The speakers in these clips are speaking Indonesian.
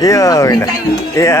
Iya, iya.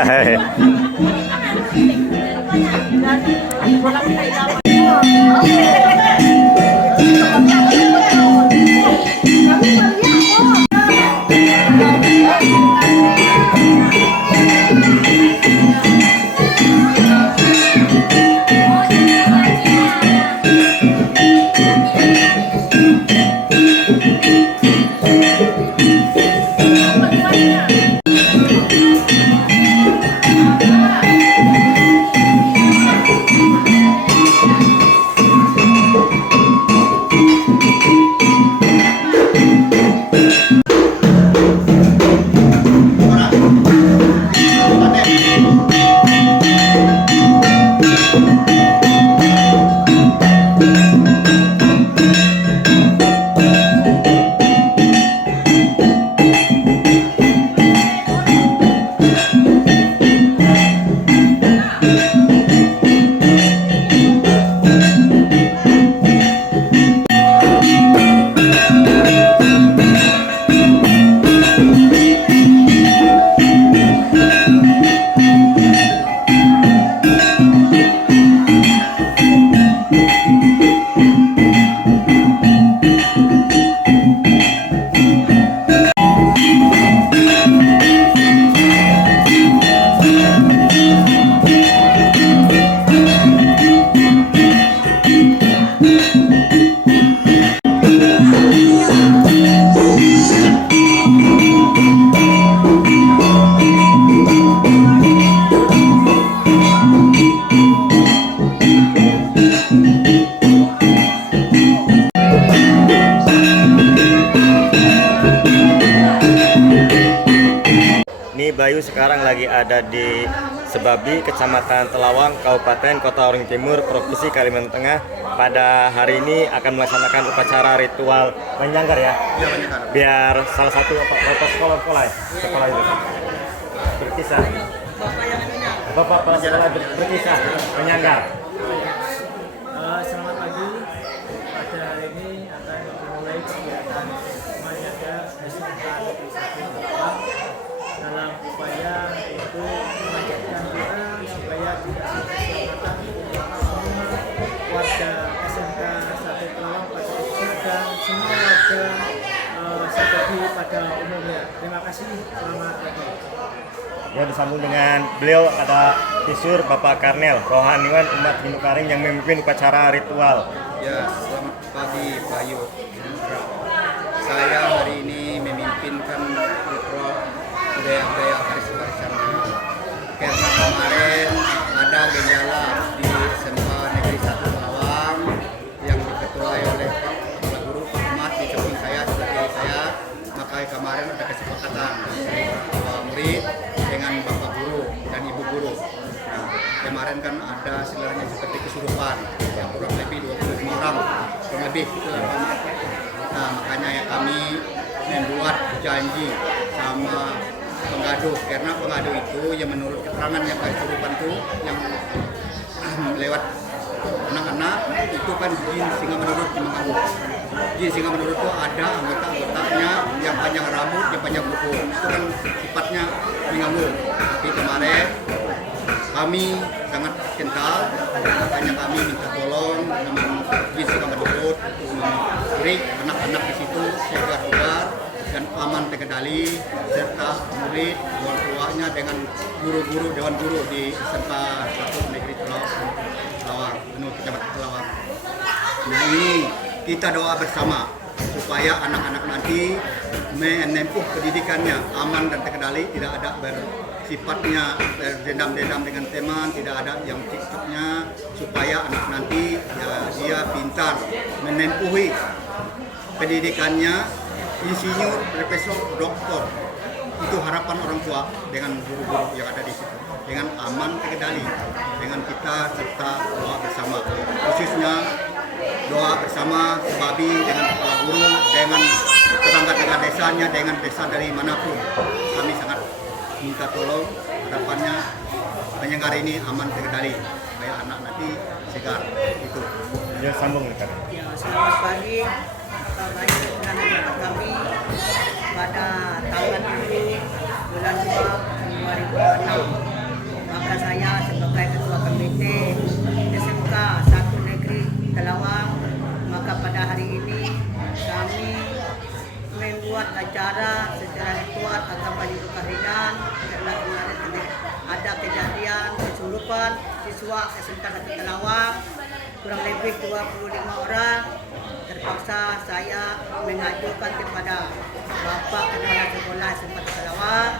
Ini Bayu sekarang lagi ada di Sebabi, Kecamatan Telawang, Kabupaten Kota Waringin Timur, Provinsi Kalimantan Tengah. Pada hari ini akan melaksanakan upacara ritual menyanggar ya? Iya, menyanggar. Biar salah satu sekolah itu berkisah. Bapak para sekolah berkisah menyanggar. Selamat pagi. Pada hari ini akan dimulai kegiatan menyanggar SMK Negeri 1 Telawang dalam upaya untuk mengajarkan kita supaya tidak keselamatan semua warga SMK 1 Telawang pada khususnya dan semua warga Sebabi pada umumnya. Terima kasih. Selamat pagi. Ya, disambung dengan beliau ada Visur Bapak Karnel, rohaniwan umat Hindu Karing yang memimpin upacara ritual. Ya, selamat pagi Bayu. Saya hari ini memimpinkan ritual budaya warisan karena kemarin ada gejala di SMK Negeri 1 Telawang yang diketuai oleh Pak Kepala Guru Pak Ahmad di samping saya sebagai saya, maka kemarin ada kesepakatan dari Pak murid dengan Bapak Guru dan Ibu Guru. Nah, kemarin kan ada istilahnya seperti kesurupan yang kurang lebih 25 orang, kurang lebih itulah Pak Ahmad. Nah, makanya ya kami membuat janji sama pengadu, karena pengadu itu yang menurut keterangan yang kesurupan itu yang lewat anak-anak itu kan jin singa menurut di mengamuk. Jin singa menurut itu ada anggota-anggotanya yang panjang rambut, yang panjang kuku. Itu kan sifatnya mengamuk. Tapi kemarin kami sangat kental, makanya kami minta tolong dengan jin singa menurut untuk memberi anak-anak di situ segar-segar dan aman terkendali, serta murid orang tuanya dengan guru-guru dewan guru di SMK 1 Negeri Telawang, Kecamatan Telawang. Nah, ini kita doa bersama supaya anak-anak nanti menempuh pendidikannya aman dan terkendali, tidak ada bersifatnya berdendam-dendam dengan teman, tidak ada yang tiktoknya, supaya anak nanti ya, dia pintar menempuhi pendidikannya, insinyur, profesor, doktor. Itu harapan orang tua dengan guru-guru yang ada di situ, dengan aman terkendali, dengan kita serta doa bersama, khususnya doa bersama Babi dengan kepala guru, dengan tetangga-tetangga desanya, dengan desa dari manapun. Kami sangat minta tolong harapannya Manyanggar ini aman terkendali supaya anak nanti segar. Itu. Ya sambung nih kan. Ya, selamat pagi. Baik dengan kami pada tanggal 7 bulan 2 2006. Maka saya sebagai Ketua Komite SMK 1 Negeri Telawang, maka pada hari ini kami membuat acara secara ritual atau bagi keharian karena kemarin ada kejadian kesurupan siswa SMK 1 Telawang kurang lebih 25 orang. Terpaksa saya mengajukan kepada Bapak Kepala Sekolah SMK Telawang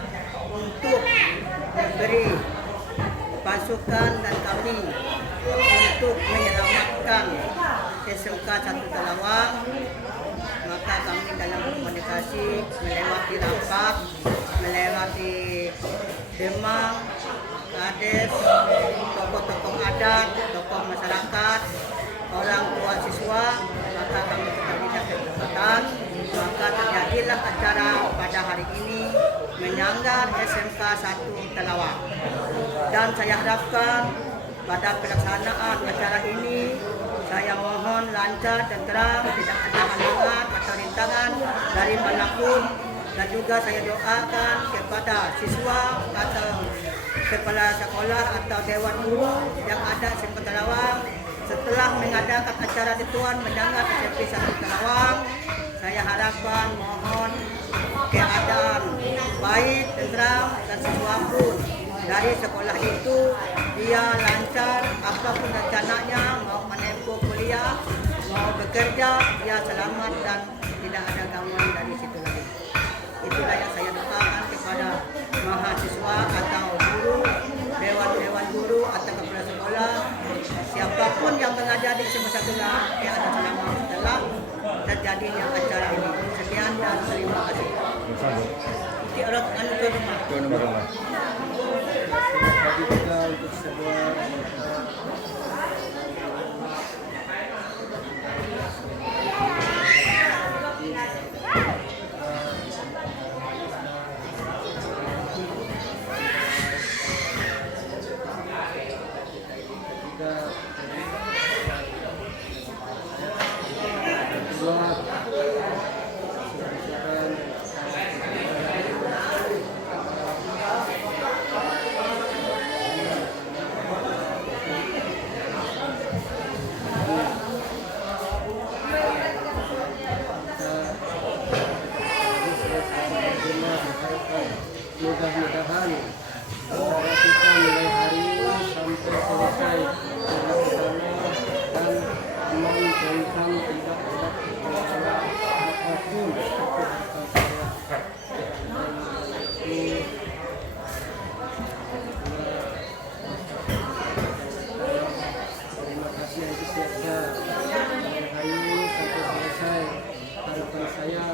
untuk memberi pasukan dan kami untuk menyelamatkan SMK 1 Telawang. Maka kami dalam komunikasi melewati rapat, melewati demam, kades, tokoh-tokoh adat, tokoh masyarakat, orang tua siswa, maka kami terjadilah kesepakatan, maka terjadilah acara pada hari ini Manyanggar SMK 1 Telawang. Dan saya harapkan pada pelaksanaan acara ini saya mohon lancar dan terang, tidak ada halangan atau rintangan dari manapun, dan juga saya doakan kepada siswa atau kepala sekolah atau dewan guru yang ada SMK Telawang setelah mengadakan acara ritual Manyanggar SMK 1 Telawang. Saya harapkan mohon keadaan baik, tenang, dan siswa pun dari sekolah itu dia lancar apapun rencananya, mau menempuh kuliah, mau bekerja, dia selamat dan tidak ada gangguan dari situ lagi. Itulah yang saya doakan kepada mahasiswa atau guru, dewan guru atau kepala sekolah, siapapun yang mengajar di SMK 1 yang ada selamat setelah terjadinya acara ini. Sekian dan terima kasih. Itu orang ke rumah. Bagi juga untuk sebuah mudah-mudahan acara kita mulai hari ini sampai selesai terlaksana dan aman, tentram, tidak ada masalah apapun. Terima kasih yang siap-siap hari ini sampai selesai. Harapan saya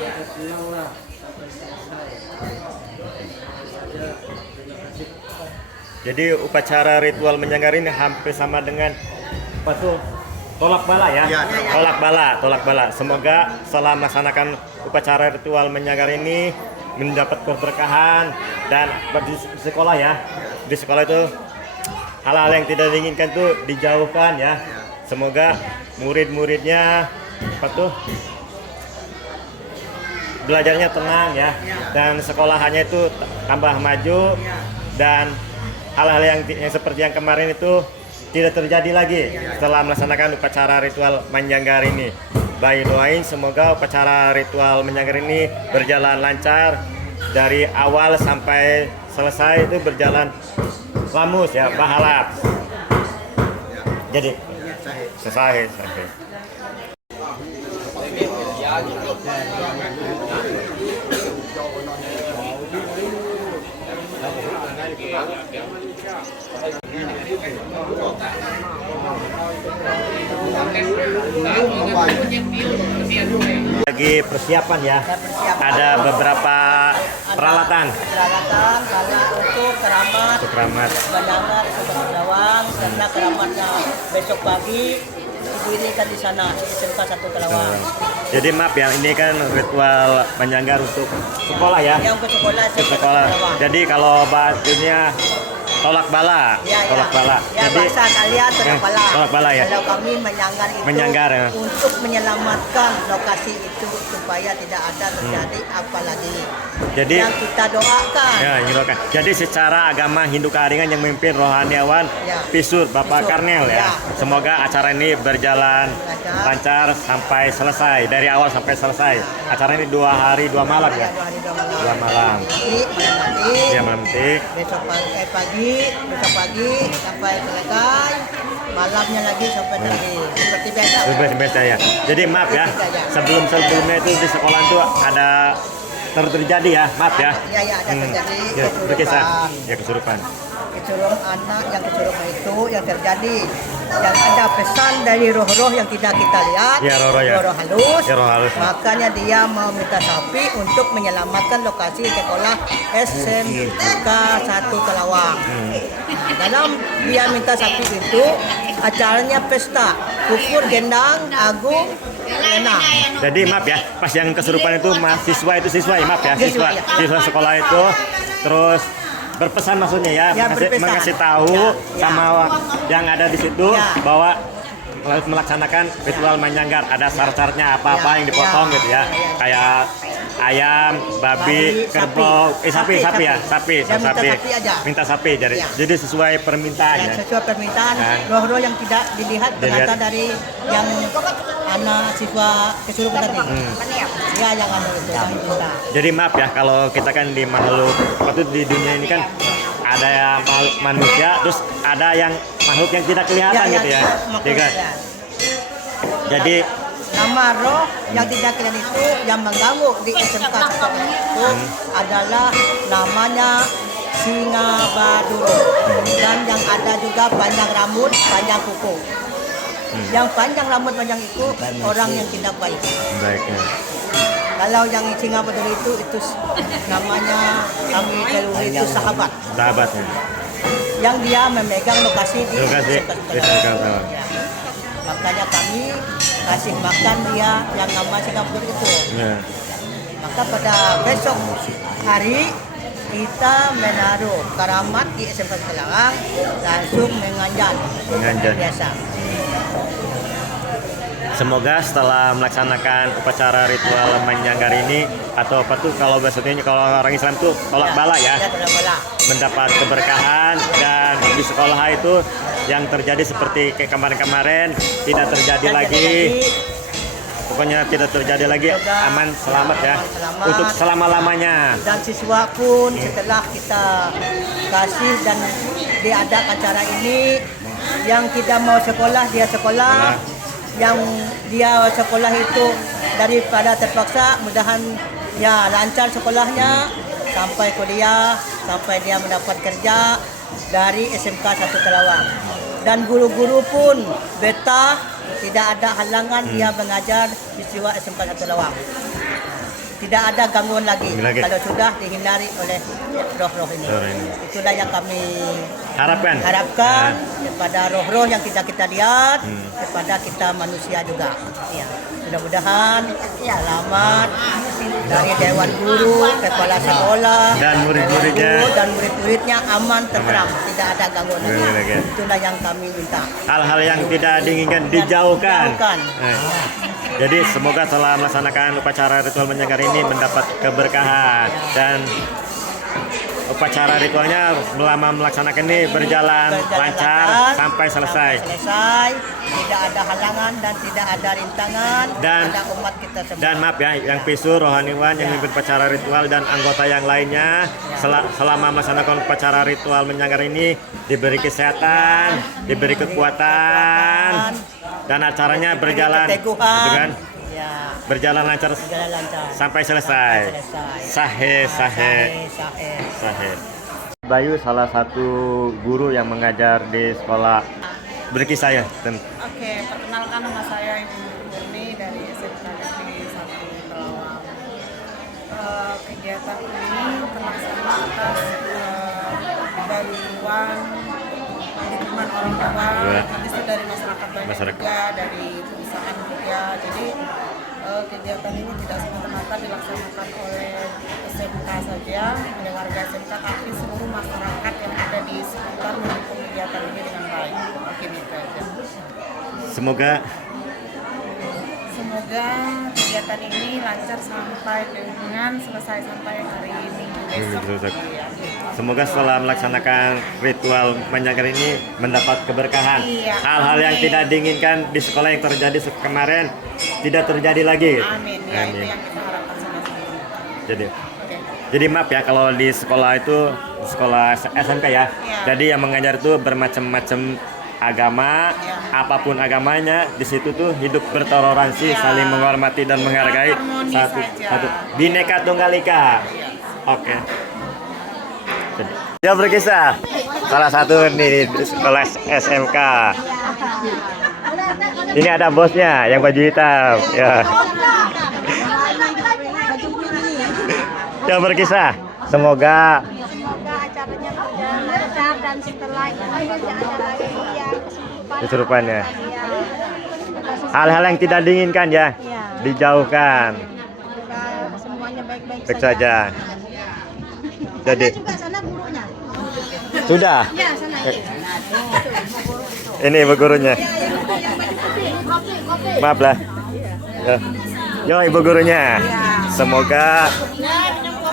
sampai silanglah sampai selesai. Jadi upacara ritual Manyanggar ini hampir sama dengan apa tuh? Tolak bala ya? Ya. Tolak bala. Semoga setelah melaksanakan upacara ritual Manyanggar ini mendapat keberkahan dan di sekolah ya. Di sekolah itu hal-hal yang tidak diinginkan tuh dijauhkan ya. Semoga murid-muridnya apa tuh? Belajarnya tenang ya, dan sekolahannya itu tambah maju, dan hal-hal yang seperti yang kemarin itu tidak terjadi lagi setelah melaksanakan upacara ritual Manyanggar ini. Baik, doain semoga upacara ritual Manyanggar ini berjalan lancar dari awal sampai selesai, itu berjalan lamus ya, bahalap. Jadi selesai. Lagi persiapan ya. Ada beberapa peralatan. Karena untuk keramat Untuk keramat. Manyanggar SMK Telawang, karena keramatnya besok pagi didirikan di sana di SMK 1 Telawang. Jadi maaf ya, ini kan ritual menyanggar untuk sekolah ya. Yang ke sekolah Ke SMK 1 sekolah. Telawang. Jadi kalau bahasanya tolak bala, Ya, tolak bala. Ya, Jadi bahasa kalian tolak bala. tolak bala ya. Kalau kami menyanggar itu Menyanggar, ya. untuk menyelamatkan lokasi itu supaya tidak ada terjadi apa lagi. Jadi Yang kita doakan. ya, Hindu. Jadi secara agama Hindu Karingan yang memimpin rohaniawan Ya. Pisur Bapak Pisur. Karnel ya. Ya. Semoga acara ini berjalan lancar sampai selesai, dari awal sampai selesai. Acara ini 2 hari 2 malam ya. 2 hari 2 malam. 2 malam. Nanti malam nanti. Ya malam nanti. Besok pagi sampai selesai. Malamnya lagi sampai tadi. Seperti biasa. Bebas ya. Jadi maaf ya, sebelumnya itu di sekolah itu ada terjadi ya, maaf ya. Ya, ada terjadi Ya, berkisah. kesurupan. Ya kesurupan. Kesurupan anak yang kesurupan itu yang terjadi. Yang ada pesan dari roh-roh yang tidak kita lihat. Ya, roh-roh ya. Roh halus. Ya, roh halus. Makanya dia mau minta sapi untuk menyelamatkan lokasi sekolah SMK 1 Telawang. Dalam dia minta sapi itu, acaranya pesta, kukur, gendang, agung, enak. Jadi maaf ya, pas yang kesurupan itu mahasiswa itu siswa ya, maaf ya, Siswa, ya. siswa sekolah itu terus berpesan maksudnya ya, Ya, berpesan. mengasih tahu Ya. sama yang ada di situ Ya. bahwa melaksanakan ritual menyanggar, ada syarat-syaratnya apa-apa Ya. yang dipotong Ya. gitu ya, Ya. kayak ayam, babi, kerbau, sapi ya, sapi. Dia minta sapi aja. Minta sapi, Ya. jadi sesuai permintaan Ya, ya. sesuai permintaan Dan- roh-roh yang tidak dilihat ternyata dari yang anak siswa kesurupan tadi. Ya, yang anu itu yang minta. Jadi maaf ya, kalau kita kan di makhluk waktu di dunia ini kan ada yang makhluk manusia, terus ada yang makhluk yang tidak kelihatan gitu ya. makhluk Jadi kan, ya. jadi Nama roh yang tidak kelihatan itu yang mengganggu di SMK itu adalah namanya Singa Baduro, dan yang ada juga panjang rambut, panjang kuku. Yang panjang rambut panjang itu orang yang tidak baik. baik ya. Kalau yang Singa Baduro itu namanya kami telusuri itu sahabat. Sahabat ya. Yang dia memegang lokasi di Lokasi SMK di SMK Telawang. Ya. Makanya kami kasih makan dia yang nama Singa Baduro itu. Ya. Maka pada besok hari kita menaruh karamat di SMK Telawang, langsung menganjan. Menganjan. Biasa. Semoga setelah melaksanakan upacara ritual menyanggar ini atau apa tuh kalau bahasanya kalau orang Islam tuh tolak bala ya, Ya, tolak bala. mendapat keberkahan, dan di sekolah itu yang terjadi seperti kayak kemarin-kemarin tidak terjadi Dan lagi. jadi, Pokoknya tidak terjadi lagi, Semoga aman selamat ya, aman, selamat. untuk selama-lamanya. dan siswa pun setelah kita kasih dan diadakan acara ini, yang tidak mau sekolah dia sekolah, yang dia sekolah itu daripada terpaksa, mudahan ya lancar sekolahnya sampai kuliah, sampai dia mendapat kerja dari SMK 1 Telawang. Dan guru-guru pun betah, tidak ada halangan dia mengajar di siswa SMK 1 Telawang. Tidak ada gangguan lagi, kalau sudah dihindari oleh roh-roh ini. Roh ini. Itulah yang kami Harapkan. harapkan kepada roh-roh yang tidak kita lihat, kepada kita manusia juga. Ya. Mudah-mudahan selamat dari Dewan Guru, Kepala Sekolah, Dan murid-muridnya. guru dan murid-muridnya aman, tentram, tidak ada gangguan Gangguan lagi. lagi. Itulah yang kami minta. Hal-hal yang tidak diinginkan dijauhkan. Dijauhkan. Jadi semoga setelah melaksanakan upacara ritual menyanggar ini mendapat keberkahan, dan upacara ritualnya selama melaksanakan ini berjalan lancar sampai selesai. Tidak ada halangan dan tidak ada rintangan Dan- pada umat kita semua. Dan maaf ya, yang Pisur, rohaniwan yang memimpin upacara ritual dan anggota yang lainnya selama melaksanakan upacara ritual menyanggar ini diberi kesehatan, diberi kekuatan, dan acaranya berjalan, keteguhan. gitu kan? Ya, Berjalan lancar berjalan lancar. sampai selesai. Sahih. Sahih. Bayu salah satu guru yang mengajar di sekolah berkisah ya. Oke, perkenalkan nama saya Ibu Murni dari SMK Negeri 1 Telawang. Kegiatan ini terlaksana atas bantuan dukungan orang tua, habis itu dari masyarakat banyak masyarakat. juga dari perusahaan juga. Jadi kegiatan ini tidak semata-mata dilaksanakan oleh SMK saja, oleh warga SMK, tapi seluruh masyarakat yang ada di sekitar mendukung kegiatan ini dengan baik. Mungkin itu aja. Semoga kegiatan ini lancar sampai dengan selesai sampai hari Minggu besok. Iya. semoga setelah melaksanakan ritual menyanggar ini mendapat keberkahan. Iya, Hal-hal yang amin. tidak diinginkan di sekolah yang terjadi kemarin tidak terjadi lagi. Amin. Ya, itu Amin. yang kita harapkan sama-sama. Jadi, Oke. jadi maaf ya kalau di sekolah itu sekolah SMK ya. Iya. Jadi yang mengajar itu bermacam-macam agama, Iya. apapun agamanya, di situ tuh hidup bertoleransi, Iya. saling menghormati dan menghargai Harmoni saja. satu Bhinneka Tunggal Ika. Iya. Oke. Ya berkisah salah satu nih di sekolah SMK. Ini ada bosnya yang baju hitam. Ya. Ya berkisah. Semoga acaranya berjalan lancar dan setelah ini tidak ada lagi yang kesurupannya. Hal-hal yang tidak diinginkan ya dijauhkan. semuanya baik-baik Baik saja. Jadi juga sana gurunya. sudah. Ya, sana. Ini ibu gurunya. Maaf lah. Ya. Yo ibu gurunya. Semoga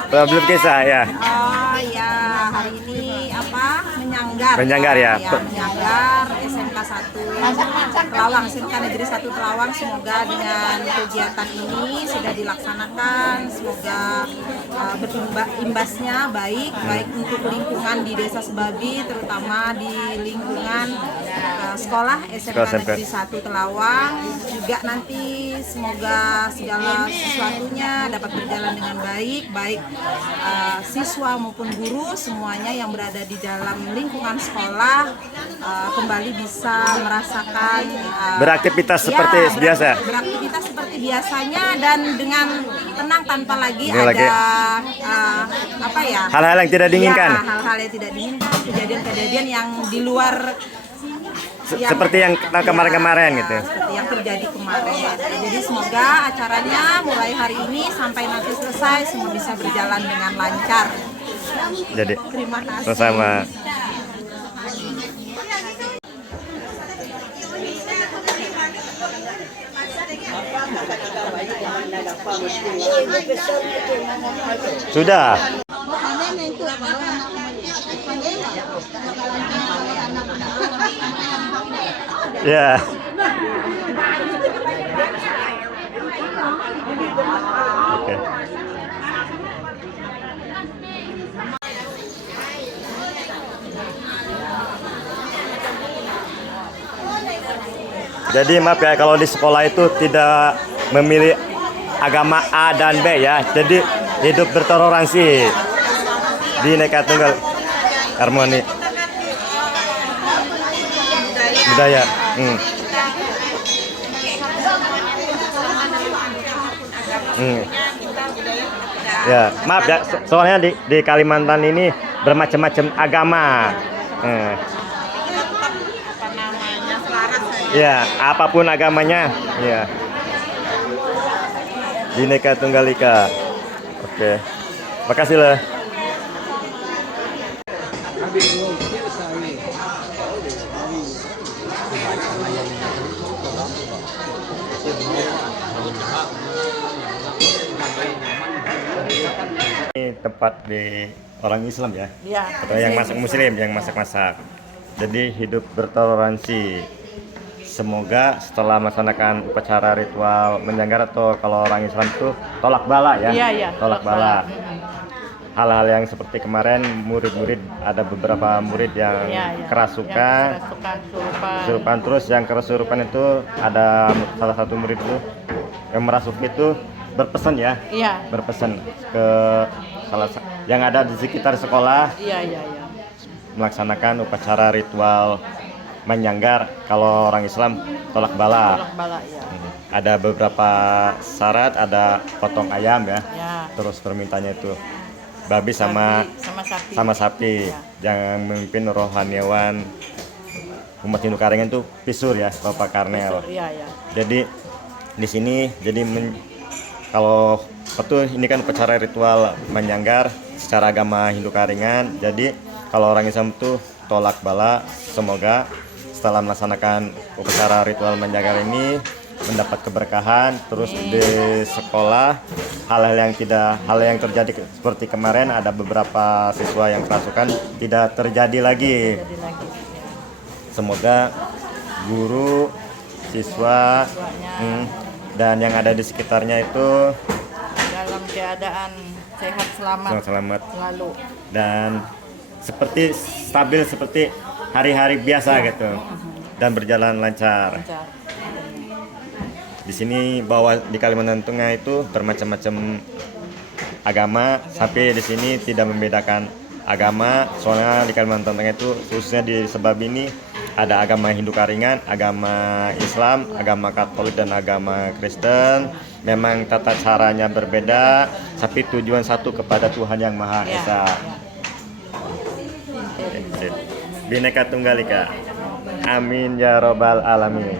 belum kisah ya. Oh ya, hari ini menyanggar. Menyanggar ya. Menyanggar SMK 1 Telawang, SMK Negeri 1 Telawang. Semoga dengan kegiatan ini sudah dilaksanakan, semoga imbasnya baik untuk lingkungan di Desa Sebabi, terutama di lingkungan sekolah SMK Negeri 1 Telawang. Juga nanti semoga segala sesuatunya dapat berjalan dengan baik siswa maupun guru semuanya yang berada di dalam lingkungan sekolah kembali bisa merasakan Beraktivitas seperti biasa. beraktivitas seperti biasanya dan dengan tenang tanpa lagi Dengan lagi. Hal-hal yang tidak diinginkan. Ya, hal-hal yang tidak diinginkan, kejadian-kejadian yang di luar Seperti yang kemarin-kemarin gitu. seperti yang terjadi kemarin. Jadi semoga acaranya mulai hari ini sampai nanti selesai semua bisa berjalan dengan lancar. Jadi Terima kasih. sama. Sudah. Ya. Oke. Jadi maaf ya kalau di sekolah itu tidak memilih agama A dan B ya. Jadi hidup bertoleransi. Bhinneka Tunggal Harmoni. Budaya. Ya, maaf ya, soalnya di Kalimantan ini bermacam-macam agama. Ya, apapun agamanya, ya. Bhinneka Tunggal Ika. Oke. Makasih lah. Ini tempat di orang Islam ya? Ya, Atau yang masak Muslim, yang masak-masak. Jadi hidup bertoleransi. Semoga setelah melaksanakan upacara ritual menyanggar atau kalau orang Islam itu tolak bala ya? Iya, Tolak bala. Hal-hal yang seperti kemarin murid-murid ada beberapa murid yang kerasukan, kesurupan, terus yang kesurupan itu ada salah satu murid itu yang merasuki itu berpesan ya? Iya. Berpesan ke yang ada di sekitar sekolah. Iya. Melaksanakan upacara ritual menyanggar kalau orang Islam tolak bala. Ya. Ada beberapa syarat, ada potong ayam ya. Ya. Terus permintaannya itu babi sama sapi. sapi. Yang memimpin rohaniawan umat Hindu Karingan tuh Pisur ya, Bapak Karnel. Iya, ya. Jadi di sini jadi kalau betul ini kan upacara ritual menyanggar secara agama Hindu Karingan. Jadi kalau orang Islam tuh tolak bala, semoga setelah melaksanakan upacara ritual menyanggar ini mendapat keberkahan. Terus di sekolah hal-hal yang terjadi seperti kemarin ada beberapa siswa yang kerasukan tidak terjadi lagi. Semoga guru, siswa, dan yang ada di sekitarnya itu Dalam keadaan sehat selamat selamat selalu. dan seperti stabil seperti hari-hari biasa gitu dan berjalan lancar. Di sini bahwa di Kalimantan Tengah itu bermacam-macam agama, sampai di sini tidak membedakan agama. Soalnya di Kalimantan Tengah itu khususnya di Sebab ini ada agama Hindu Karingan, agama Islam, agama Katolik dan agama Kristen. Memang tata caranya berbeda, tapi tujuan satu kepada Tuhan Yang Maha Esa. Bhinneka Tunggal Ika. Amin ya robbal alamin.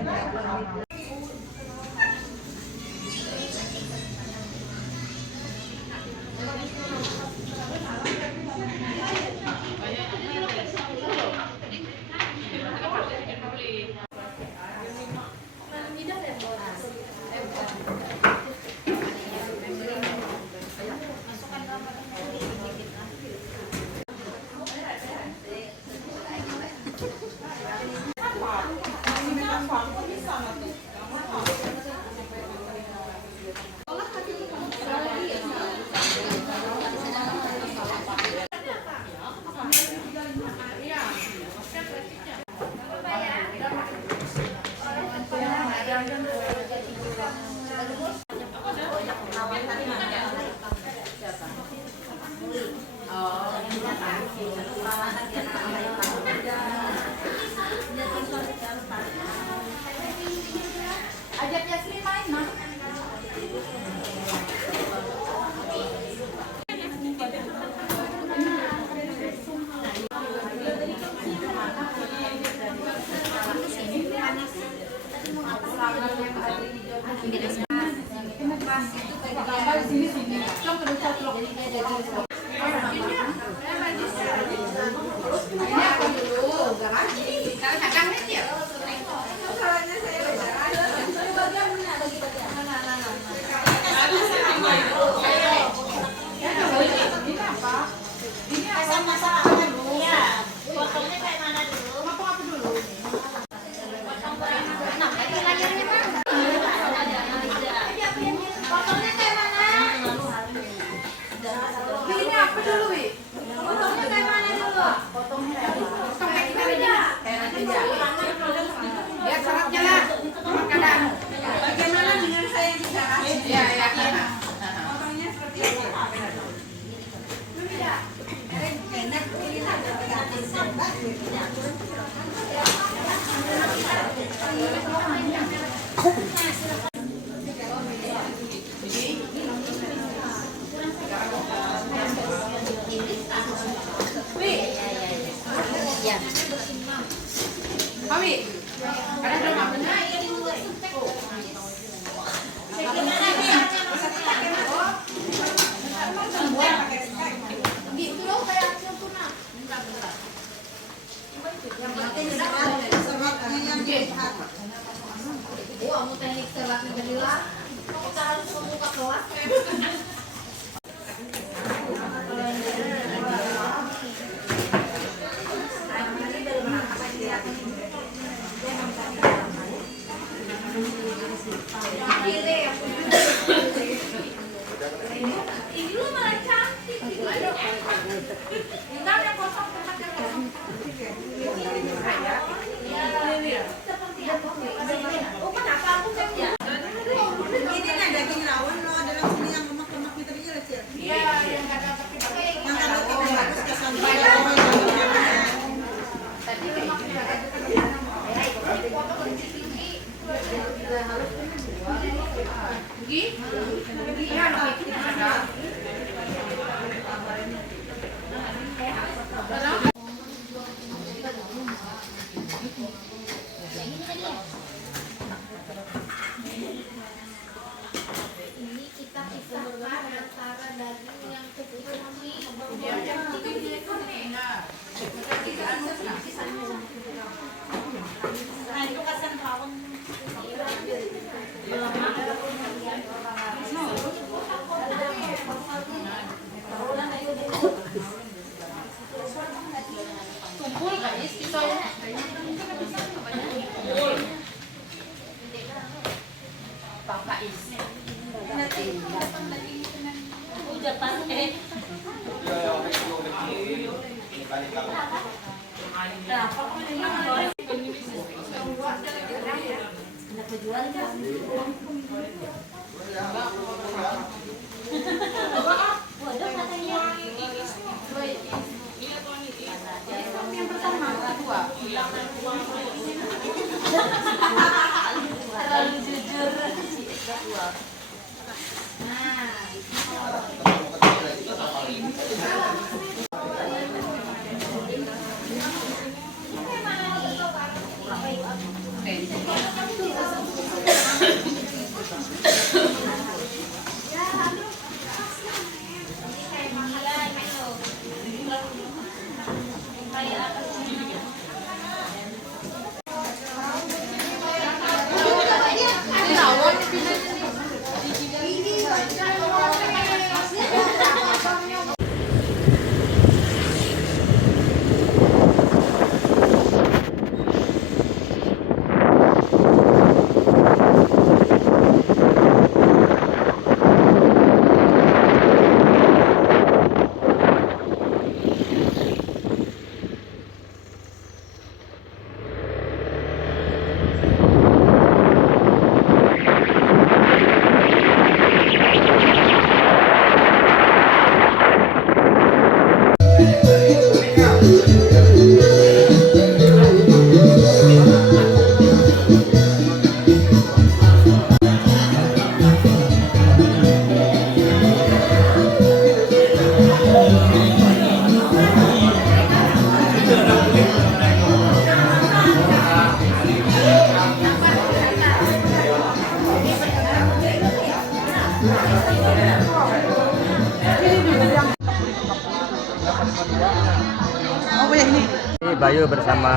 Ini Bayu bersama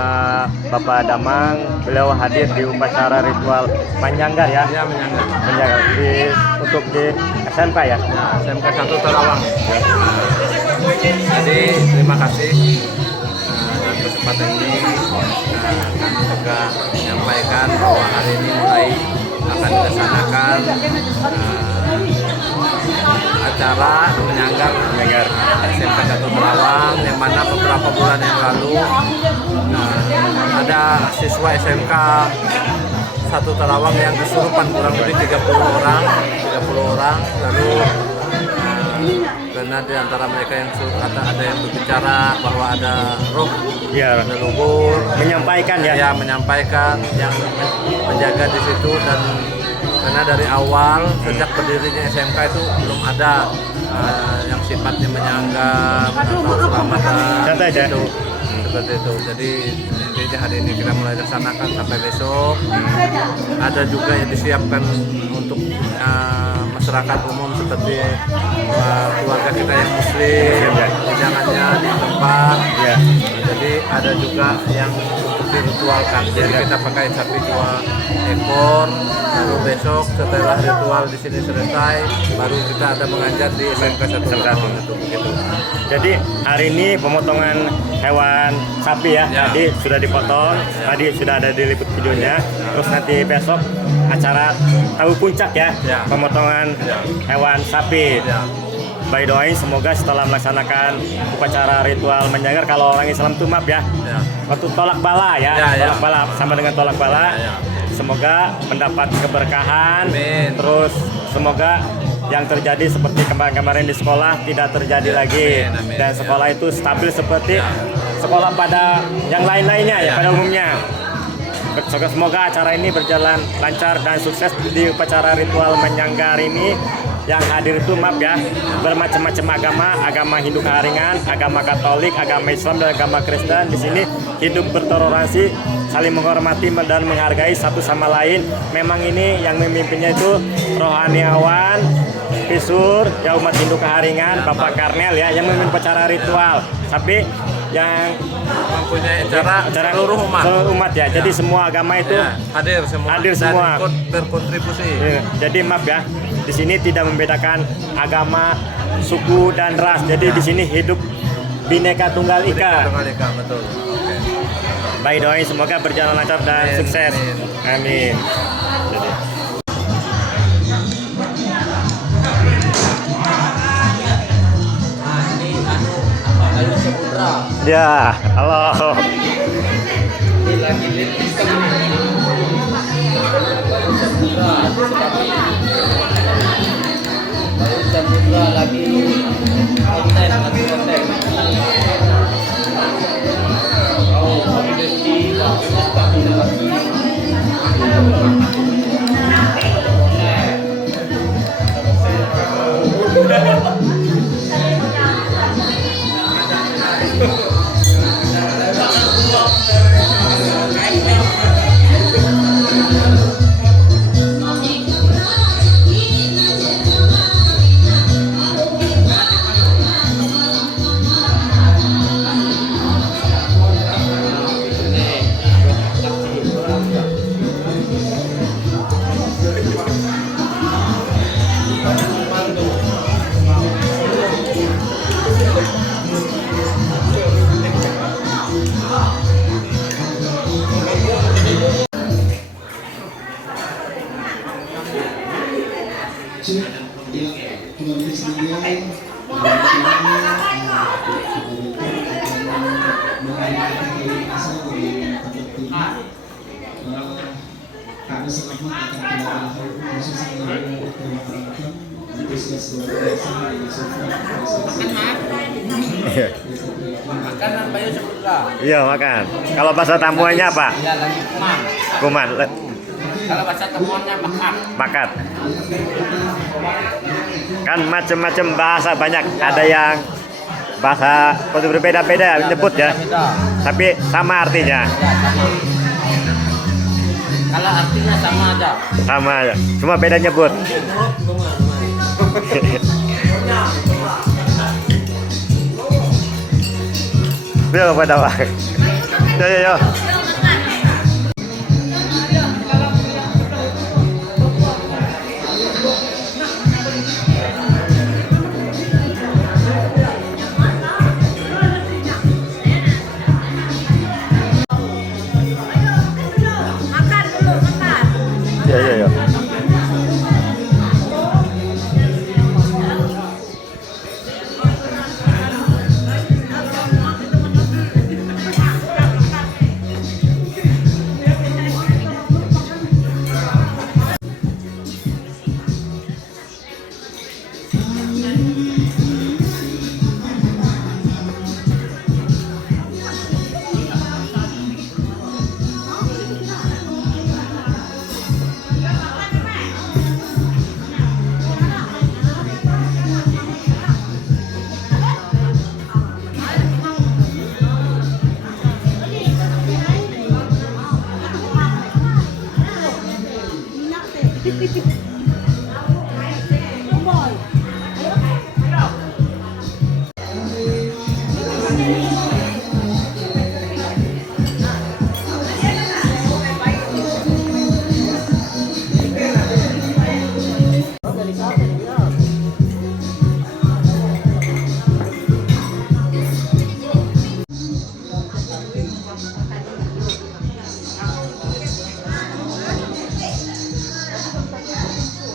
Bapak Damang, beliau hadir di upacara ritual Manyanggar ya? Ya, menyangga. Manyanggar untuk di SMK ya? Nah, SMK 1 Terawang. Jadi terima kasih dan kesempatan ini kami juga menyampaikan bahwa hari ini mulai akan dilaksanakan acara menyanggar SMK 1 Terawang, yang mana beberapa bulan yang lalu ada siswa SMK 1 Terawang yang kesurupan kurang lebih 30 orang, lalu karena di antara mereka yang ada yang berbicara bahwa ada roh, Iya. leluhur, Menyampaikan ya? ya menyampaikan yang menjaga di situ. Dan karena dari awal sejak berdirinya SMK itu belum ada yang sifatnya menyanggah atau selamatan Santai aja. itu, seperti itu. Jadi intinya hari ini kita mulai laksanakan sampai besok. Ada juga yang disiapkan untuk masyarakat umum seperti keluarga kita yang muslim, hidangannya di tempat. Ya. Jadi ada juga yang untuk diritualkan. Jadi kita pakai sapi 2 ekor. Lalu besok setelah ritual di sini selesai, baru kita ada mengajar di SMK 1 Terawang itu begitu. Jadi hari ini pemotongan hewan sapi ya, Ya. tadi sudah dipotong, tadi sudah ada diliput videonya. Terus nanti besok acara tahu puncak ya, Ya. pemotongan Ya. hewan sapi. Ya. Baik, doain semoga setelah melaksanakan upacara ritual menyanggar, kalau orang Islam tuh maaf ya, Ya. waktu tolak bala ya, Ya, ya. tolak bala sama dengan tolak bala. Ya, ya. Semoga mendapat keberkahan. Amin. Terus semoga yang terjadi seperti kemarin-kemarin di sekolah tidak terjadi lagi. Amin, amin. Dan sekolah itu stabil seperti Ya. sekolah pada yang lain-lainnya ya, Ya. pada umumnya. Semoga acara ini berjalan lancar dan sukses di upacara ritual menyanggar ini. Yang hadir itu maaf ya, bermacam-macam agama Hindu Kaharingan, agama Katolik, agama Islam dan agama Kristen. Di sini hidup bertoleransi, saling menghormati dan menghargai satu sama lain. Memang ini yang memimpinnya itu rohaniawan Pisur ya, umat Hindu Kaharingan, Bapak Karnel ya, yang memimpin upacara ritual. Tapi yang Mempunyai acara seluruh umat. ya. Jadi semua agama itu Ya, hadir semua. Hadir semua. Dan ikut berkontribusi. jadi maaf ya, di sini tidak membedakan agama, suku dan ras. Jadi di sini hidup Bhinneka Tunggal Ika. Tunggal Ika, betul. Oke. Baik, doain semoga berjalan lancar dan Amin, sukses. amin. Amin. Jadi. Ya, halo. Ini lagi lihat sistem ini. Baru Samudra lagi konten. Oh, kami desi, kami lagi. Kami selamat akan kedatangan khusus yang perwakilan antusias luar biasa dari Sofia. Makanan Bayu Samudra. Iya, makan. Kalau bahasa tamuannya apa? Ya lagi kuman. Kuman. Kalau bahasa temuannya makan. Makan. Kan macam-macam bahasa banyak. Ada yang bahasa berbeda-beda nyebut ya. Tapi sama artinya. Ya sama. Kalau artinya sama aja. Sama aja. Cuma beda nyebut. Yo pada Bang. Yo. Yo.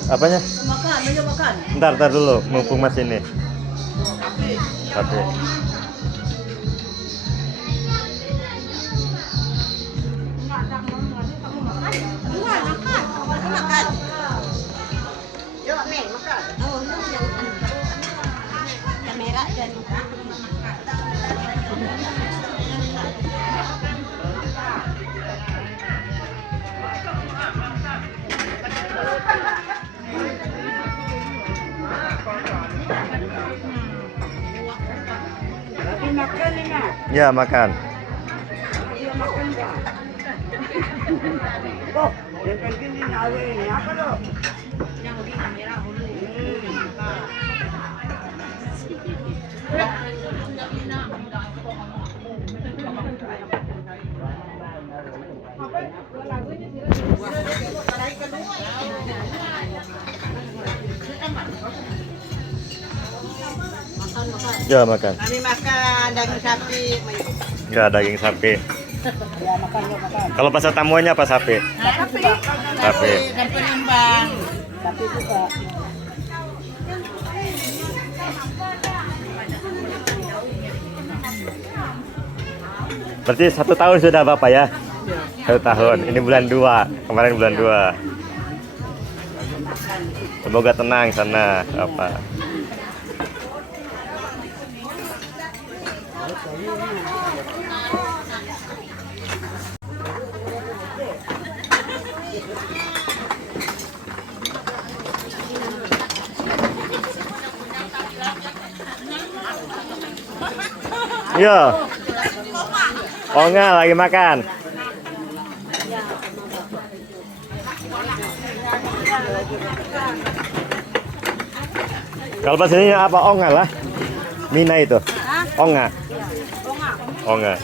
Apanya? Makan, ayo makan. Ntar dulu, mumpung mas ini. Tapi. Makan. Yuk, Neng, makan. Oh, jangan. Kamera dan Ya, makan. Ya, makan. Kami makan daging sapi. Ya, daging sapi. Kalau bahasa tamuannya apa sapi? Sapi. Sapi. Dan penimbang. Sapi juga. Berarti 1 tahun sudah Bapak ya? 1 tahun. Ini bulan 2. Kemarin bulan 2. Semoga tenang sana Bapak. Yo. Oh enggak, lagi makan. Kalau bahasa ini apa? Onga lah. Mina itu. Onga. Onga.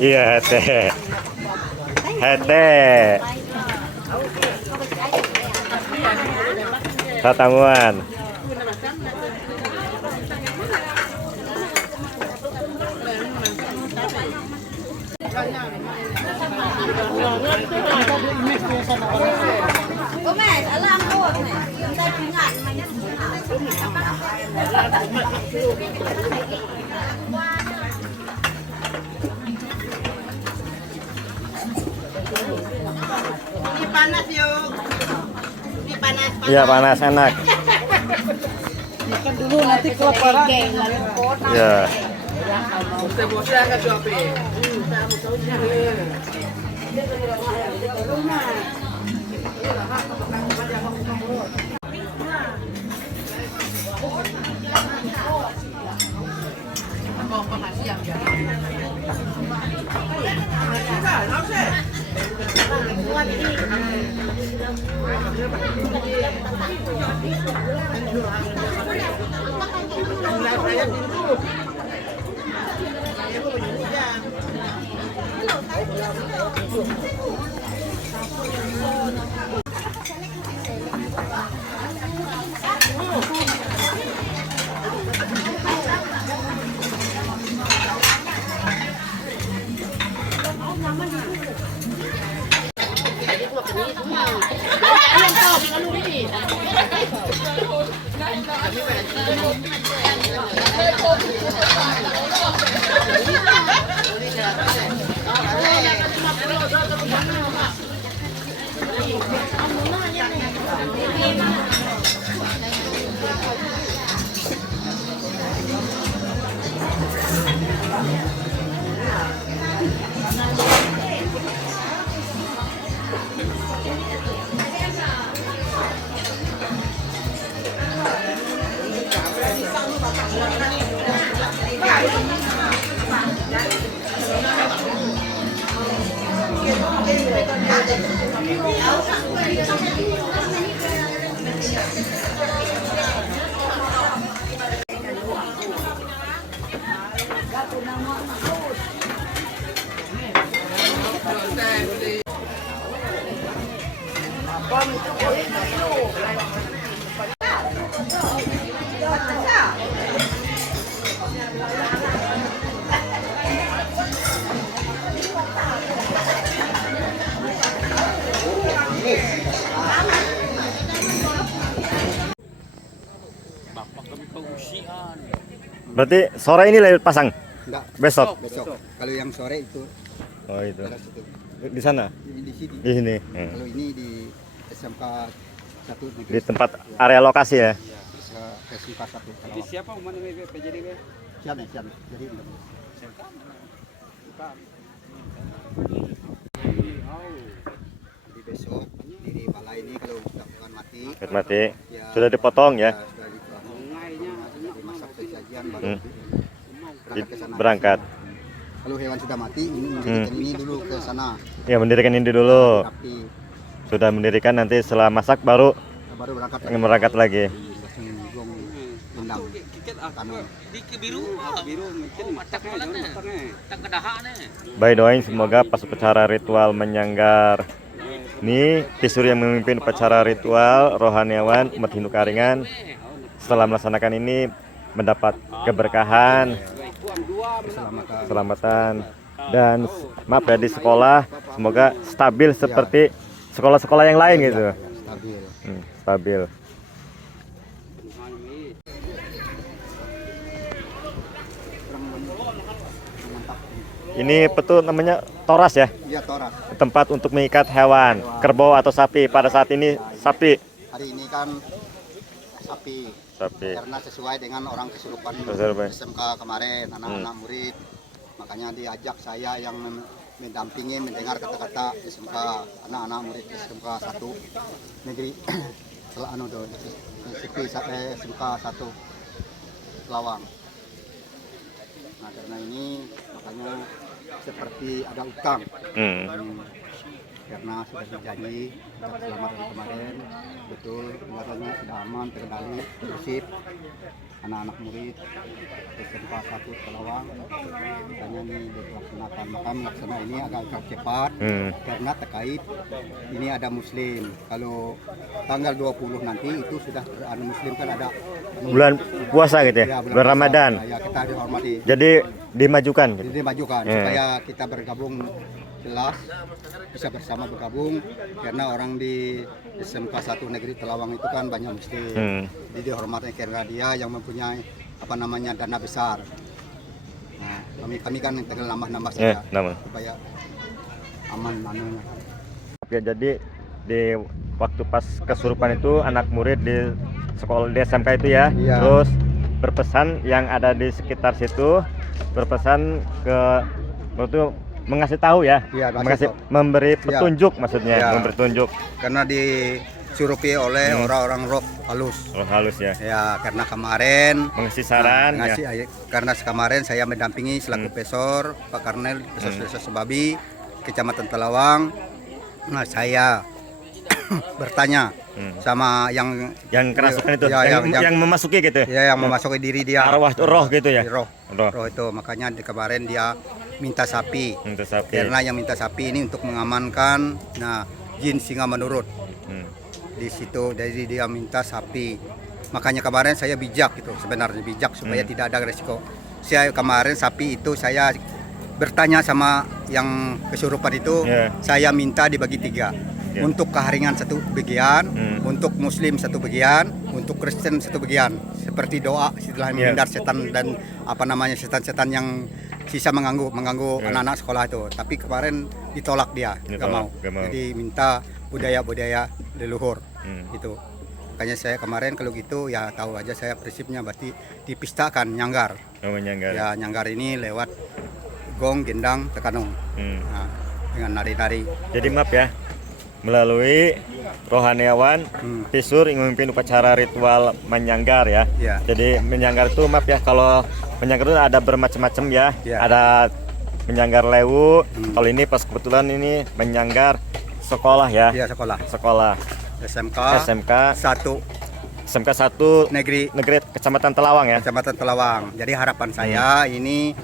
Iya, hete. Hete. Tatanguan. Ini panas yuk. Ini panas. Iya, panas enak. Makan dulu nanti kelaparan. Ya. Berarti sore ini lewat pasang? Enggak. Besok. Besok. Kalau yang sore itu Oh itu. daerah situ. Di sana? Ini di sini. Di sini. Kalau ini di SMK 1 Di tempat area lokasi ya. SMK 1. Di siapa umumnya PJD? Siapa? Jadi Jadi besok di balai ini kalau gabungan mati. Mati. Sudah dipotong ya. Sudah dimasak sajian baru Hmm. berangkat ke sana. Berangkat. Kalau hewan sudah mati, ini mendirikan ini dulu ke sana. Ya mendirikan ini dulu. Tapi Sudah mendirikan, nanti setelah masak baru baru berangkat berangkat lagi. langsung gong undang. Kanu. Biru mungkin mataknya. Baik, doain semoga pas upacara ritual menyanggar ini Kisur yang memimpin upacara ritual rohaniawan umat Hindu Karingan setelah melaksanakan ini mendapat keberkahan, keselamatan, dan maaf ya, di sekolah semoga stabil seperti sekolah-sekolah yang lain gitu. Stabil. Stabil. Ini betul namanya toras ya? Iya, toras. Tempat untuk mengikat hewan, kerbau atau sapi. Pada saat ini sapi. Hari ini kan sapi. Karena sesuai dengan orang kesurupan SMK kemarin, anak-anak murid. Makanya diajak saya yang mendampingi mendengar kata-kata SMK, anak-anak murid SMK 1 negeri SMK 1 Lawang. Nah, karena ini makanya seperti ada utang. Karena sudah berjanji selama hari kemarin, betul negaranya sudah aman, terkendali, bersih. Anak-anak murid SMK 1 Kelawang makanya ini dilaksanakan. Maka melaksanakan ini agak cepat karena terkait ini ada muslim. Kalau tanggal 20 nanti itu sudah muslim kan ada bulan puasa gitu ya, bulan Ramadan. Ya, kita dihormati. Jadi dimajukan gitu. Jadi dimajukan supaya kita bergabung jelas, bisa bersama bergabung karena orang di SMK 1 Negeri Telawang itu kan banyak muslim. Jadi dihormati karena dia yang mempunyai dana besar. Nah, kami kan tinggal nambah saja supaya aman manunya. Ya, jadi di waktu pas kesurupan itu anak murid di sekolah di SMK itu ya, terus berpesan yang ada di sekitar situ, berpesan ke itu mengasih tahu ya, memberi petunjuk maksudnya, memberi petunjuk. Karena disurupi oleh orang-orang roh halus. Roh halus ya. Ya, karena kemarin mengasih saran. Karena kemarin saya mendampingi selaku Pesor, Pak Karnel, Pesor Sebabi, Kecamatan Telawang. Nah, saya bertanya sama yang kerasukan itu, yang memasuki gitu. Ya, yang memasuki diri dia. Arwah roh gitu ya. Roh itu, makanya kemarin dia minta sapi. Karena yang minta sapi ini untuk mengamankan jin singa menurut. Di situ jadi dia minta sapi. Makanya kemarin saya bijak gitu, sebenarnya bijak supaya tidak ada resiko. Saya kemarin sapi itu saya bertanya sama yang kesurupan itu, saya minta dibagi 3. Untuk keharingan 1 bagian, untuk muslim 1 bagian, untuk Kristen 1 bagian. Seperti doa setelah menghindar setan dan setan-setan yang sisa mengganggu anak-anak sekolah itu. Tapi kemarin ditolak dia, nggak mau. Jadi minta budaya-budaya leluhur itu. Makanya saya kemarin kalau gitu ya tahu aja saya prinsipnya berarti dipistakan nyanggar. Ya, nyanggar ini lewat gong, gendang, tekanung. Dengan nari-nari. Jadi maaf ya, melalui rohaniawan Pisur yang memimpin upacara ritual menyanggar ya. Jadi menyanggar itu maaf ya, kalau menyanggar itu ada bermacam-macam ya. Ada menyanggar lewu. Kalau ini pas kebetulan ini menyanggar sekolah ya. Iya, sekolah. SMK 1 Negeri Kecamatan Telawang ya. Kecamatan Telawang. Jadi harapan saya ini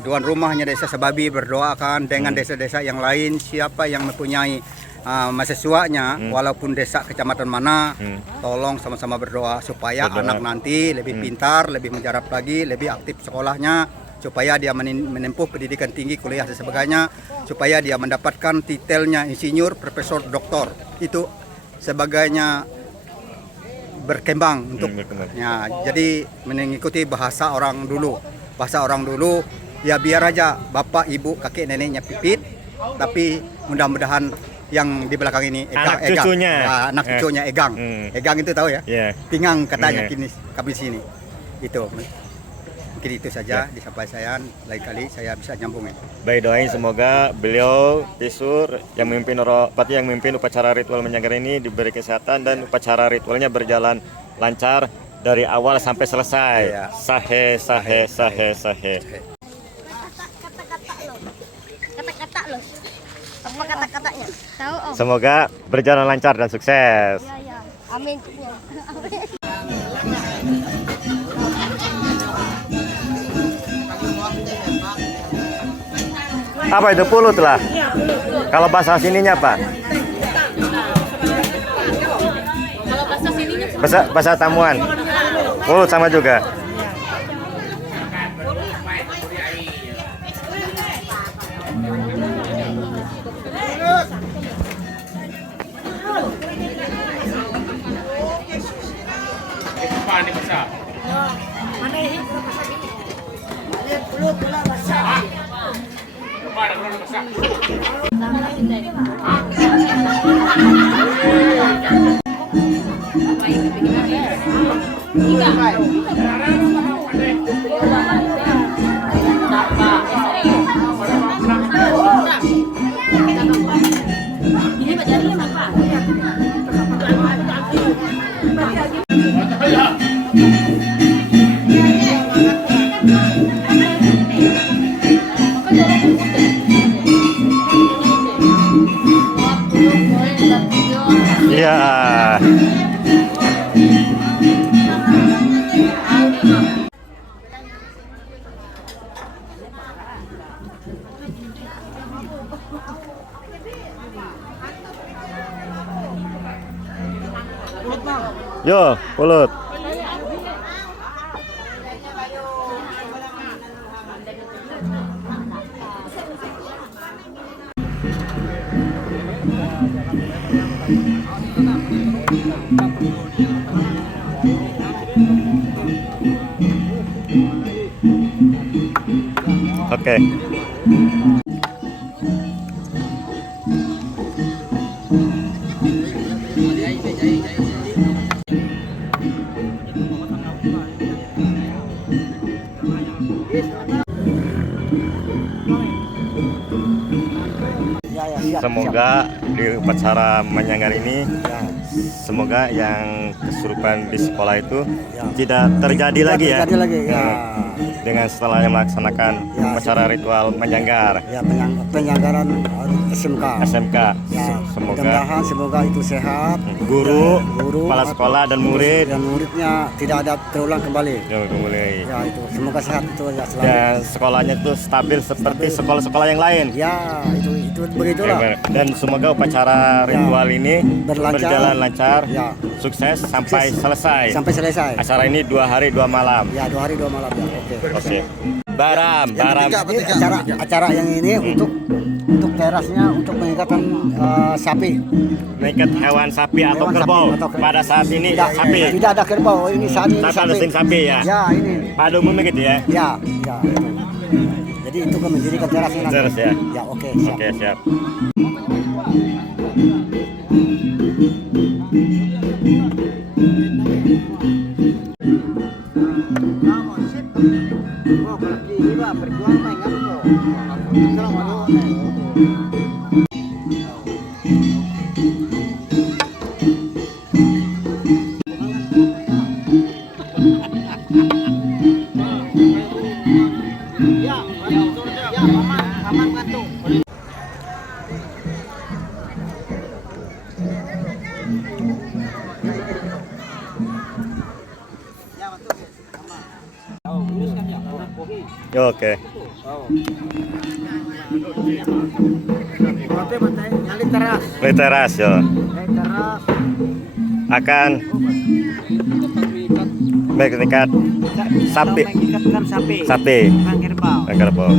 tuan rumahnya Desa Sebabi berdoakan dengan desa-desa yang lain, siapa yang mempunyai mahasiswanya walaupun desa kecamatan mana, tolong sama-sama berdoa supaya anak nanti lebih pintar, lebih menjarap lagi, lebih aktif sekolahnya, supaya dia menempuh pendidikan tinggi, kuliah dan sebagainya, supaya dia mendapatkan titelnya insinyur, profesor, doktor. Itu sebagainya berkembang untuk ya, jadi mengikuti bahasa orang dulu ya, biar aja bapak ibu kakek neneknya pipit, tapi mudah-mudahan yang di belakang ini anak cucunya Egang. Egang itu tahu ya? Pingang katanya kami sini. Itu mungkin itu saja disampaikan saya, lain kali saya bisa nyambungin. Baik, doain semoga beliau Pisur yang memimpin upacara ritual menyanggar ini diberi kesehatan dan upacara ritualnya berjalan lancar dari awal sampai selesai. Sahe. Kata-kata loh. Apa kata-katanya? Tahu Om? Semoga berjalan lancar dan sukses. Ya. Amin. Apa itu pulut lah? Kalau bahasa sininya apa? Kalau bahasa sininya Bahasa Tamuan. Pulut sama juga. Mana ini? Pulut. Iya. Yo, pulut. Oke. Semoga di upacara menyanggar ini, semoga yang kesurupan di sekolah itu tidak terjadi lagi ya. Dengan setelahnya melaksanakan upacara ritual menyanggar. Ya, penyanggaran SMK. Ya, semoga itu sehat. Guru, kepala sekolah dan murid. Dan muridnya tidak ada terulang kembali. Ya, itu semoga sehat itu ya selalu. Dan sekolahnya itu stabil seperti sekolah-sekolah yang lain. Ya, itu begitulah. Dan semoga upacara ritual ini berjalan lancar, sukses sampai selesai. Acara ini 2 hari 2 malam. Ya, 2 hari 2 malam ya. Oke. Baram. Acara yang ini untuk terasnya untuk mengikatkan sapi. Mengikat hewan sapi atau kerbau. Pada saat ini sapi. Tidak ada kerbau, ini saat ini sapi ya. Ya, ini. Pada umumnya gitu ya. Ya. Jadi itu kan menjadikan terasnya nanti. Teras ya. Ya, oke, siap. Oke, siap. Oke. Teras yo. Akan mengikat sapi. Kerbau.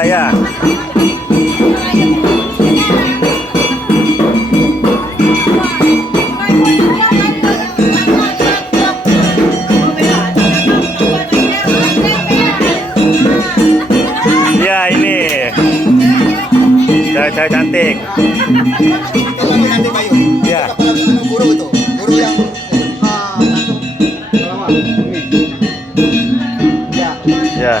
Ya. cewek cantik. Itu lagi nanti Bayu. Iya. Kalau guru itu, guru yang ya. Ya.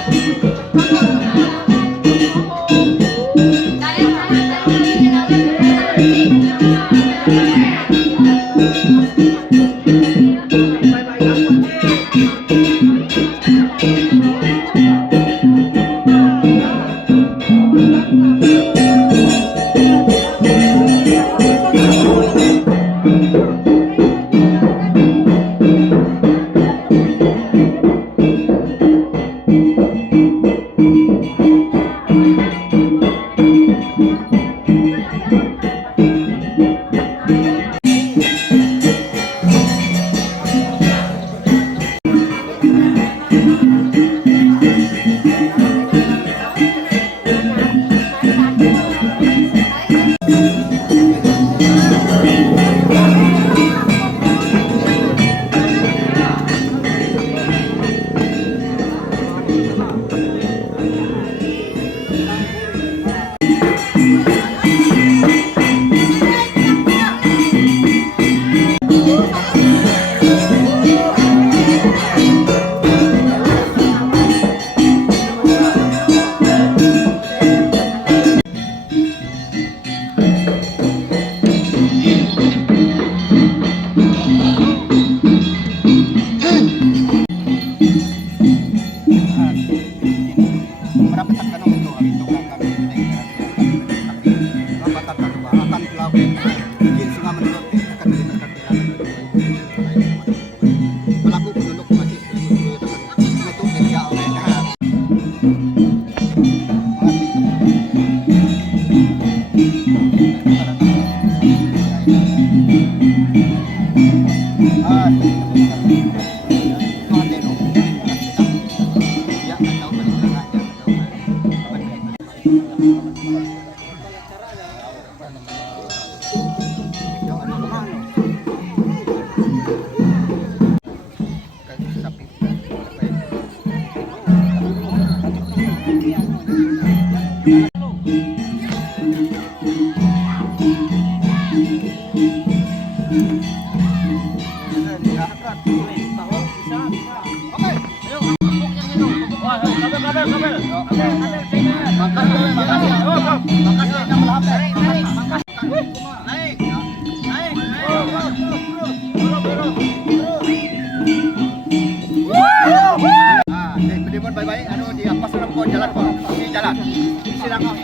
Baik-baik, anu dia pas orang kau jalan kau, di jalan, sidang kau,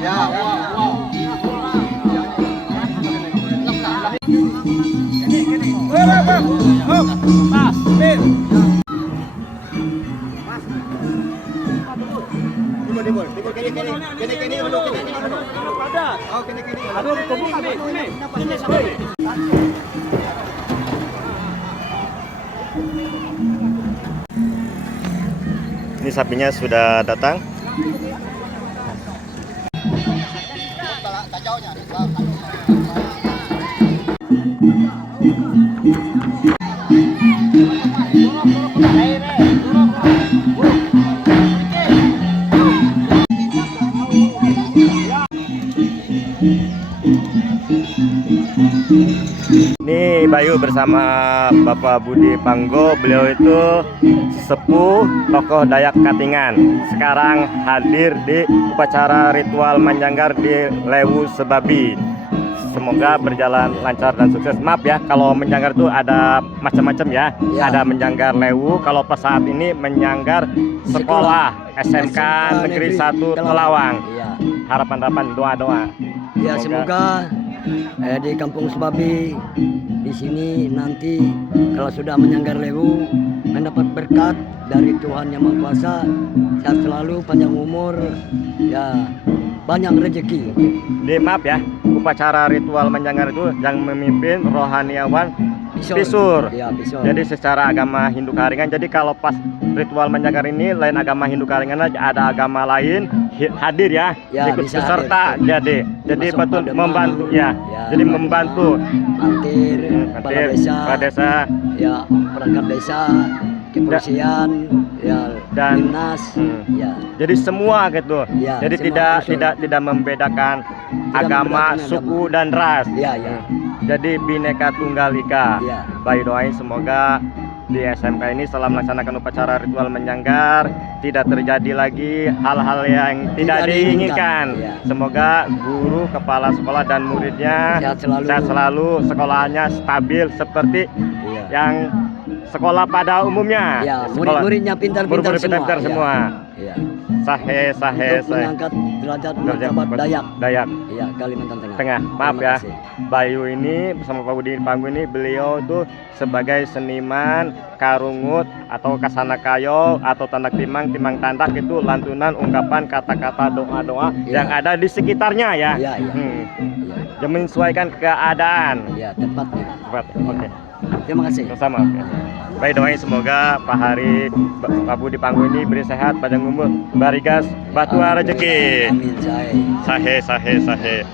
ya, wow. Ini sapinya sudah datang. Ini Bayu bersama Bapak Budi Panggo. Beliau itu sepuh tokoh Dayak Katingan. Sekarang hadir di upacara ritual Manjanggar di Lewu Sebabi. Semoga berjalan lancar dan sukses. Maaf ya, kalau Menjanggar itu ada macam-macam ya. Ada Menjanggar Lewu. Kalau pas saat ini Menjanggar sekolah SMK Negeri 1 Telawang. Harapan-harapan, doa-doa. Ya semoga di Kampung Sebabi di sini nanti kalau sudah Menjanggar Lewu mendapat berkat dari Tuhan Yang Maha Kuasa, sehat selalu, panjang umur, ya banyak rezeki. Maaf ya, upacara ritual Menjanggar itu yang memimpin rohaniawan Pisur. Ya, Pisur. Jadi secara agama Hindu Karingan. Jadi kalau pas ritual Menjanggar ini lain agama Hindu Karingan aja, ada agama lain hadir ya, ikut peserta hadir. Jadi betul membantu ya. Jadi membantu Mantir, kepala desa, ya ya perangkat desa, kepolisian, ya dan timnas. Ya. Jadi semua gitu. Ya, Jadi semua tidak membedakan agama, membedakan suku agama. dan ras. Ya, ya. Jadi Bhinneka Tunggal Ika. Ya. Baik, doain semoga di SMK ini setelah melaksanakan upacara ritual menyanggar tidak terjadi lagi hal-hal yang tidak diinginkan. Ya. Semoga guru, kepala sekolah dan muridnya Sehat selalu. sekolahnya stabil seperti Iya. yang sekolah pada umumnya. Ya, Sekolah- murid-muridnya pintar-pintar murid-murid pintar semua. Ya. Sahe Untuk mengangkat derajat martabat Dayak. Ya, Kalimantan Tengah. Maaf Terima ya, kasih. Bayu ini bersama Pak Budi Panggu ini beliau tuh sebagai seniman karungut atau kasana kayo atau tandak timang tandak itu lantunan ungkapan kata-kata doa-doa Ya. yang ada di sekitarnya ya. Iya, iya. Hmm. Yang menyesuaikan keadaan. Ya, tepatnya. Tepat. Oke. Terima kasih. Sama. Oke. Baik, doain semoga Pak Hari Pak Budi Panggu ini beri sehat, panjang umur, barigas, batua rezeki. Amin, say. Sahe.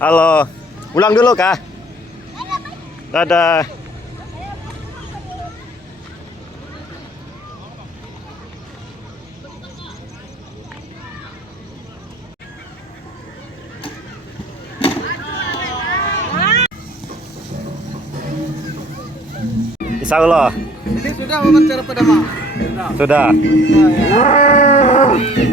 Halo, pulang dulu kah? Dadah. Insya Allah. Ini sudah wawancara pertama. Sudah.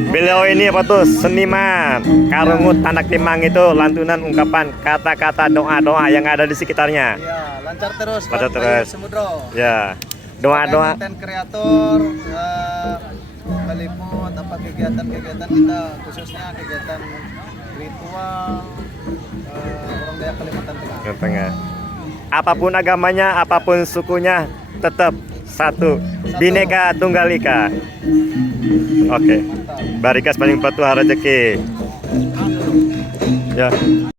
Beliau ini apa tuh seniman Karungut Tanak Timang, itu lantunan ungkapan kata-kata doa-doa yang ada di sekitarnya. Ya, lancar terus. Lancar Pak terus. Bayu Semudro. Ya, doa-doa. Konten kreator, meliput apa kegiatan-kegiatan kita, khususnya kegiatan ritual orang Dayak Kalimantan Tengah. Ke tengah. Apapun agamanya, apapun sukunya, tetap satu. Bhinneka Tunggal Ika. Oke. Barikas paling patuh rezeki. Ya.